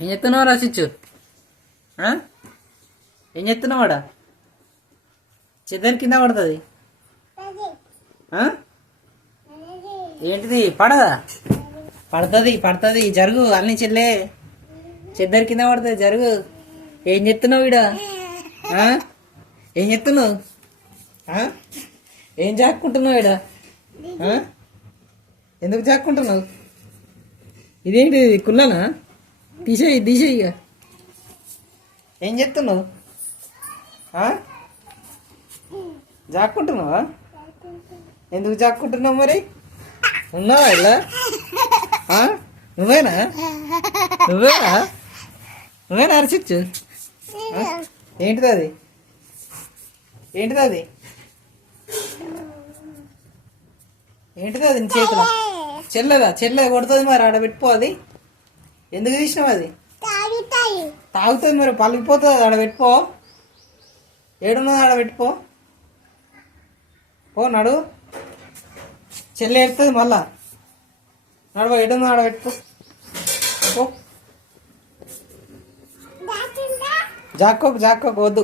ఏం చెప్తున్నావు రాసిచ్చు? ఏం చెప్తున్నావాడా? చెద్దరి కింద పడుతుంది. ఏంటిది? పడదా? పడుతుంది పడుతుంది. జరుగు అన్ని చెల్లే. చెద్దరి కింద పడుతుంది, జరుగు. ఏం చెప్తున్నావు ఈడ? ఏం చెప్తున్నావు? ఏం జాక్కుంటున్నావు ఈడ? ఎందుకు జాక్కుంటున్నావు? ఇదేంటి కుళ్ళనా? తీసేయి తీసేయి. ఇక ఏం చెప్తున్నావు? జాక్కుంటున్నావా? ఎందుకు జాక్కుంటున్నావు మరి? ఉన్నావా ఇలా? నువ్వేనా నువ్వేనా నువ్వేనా అరిచిచ్చు? ఏంటిది అది? ఏంటిది అది? ఏంటిది అది నీ చేతిలో? చెల్లదా? చెల్లె కొడుతుంది మరి, ఆడ పెట్టుకో. అది ఎందుకు తీసినావు? అది తాగుతుంది మరి, పలికిపోతుంది. ఆడ పెట్టుకో. ఏడున్నది? ఆడ పెట్టుకో. ఓ నడు, చెల్లె ఎడుతుంది మళ్ళా. నడువో, ఏడున్నది? ఆడ పెట్టుకో. జాక్కోకు జాక్కోకు వద్దు.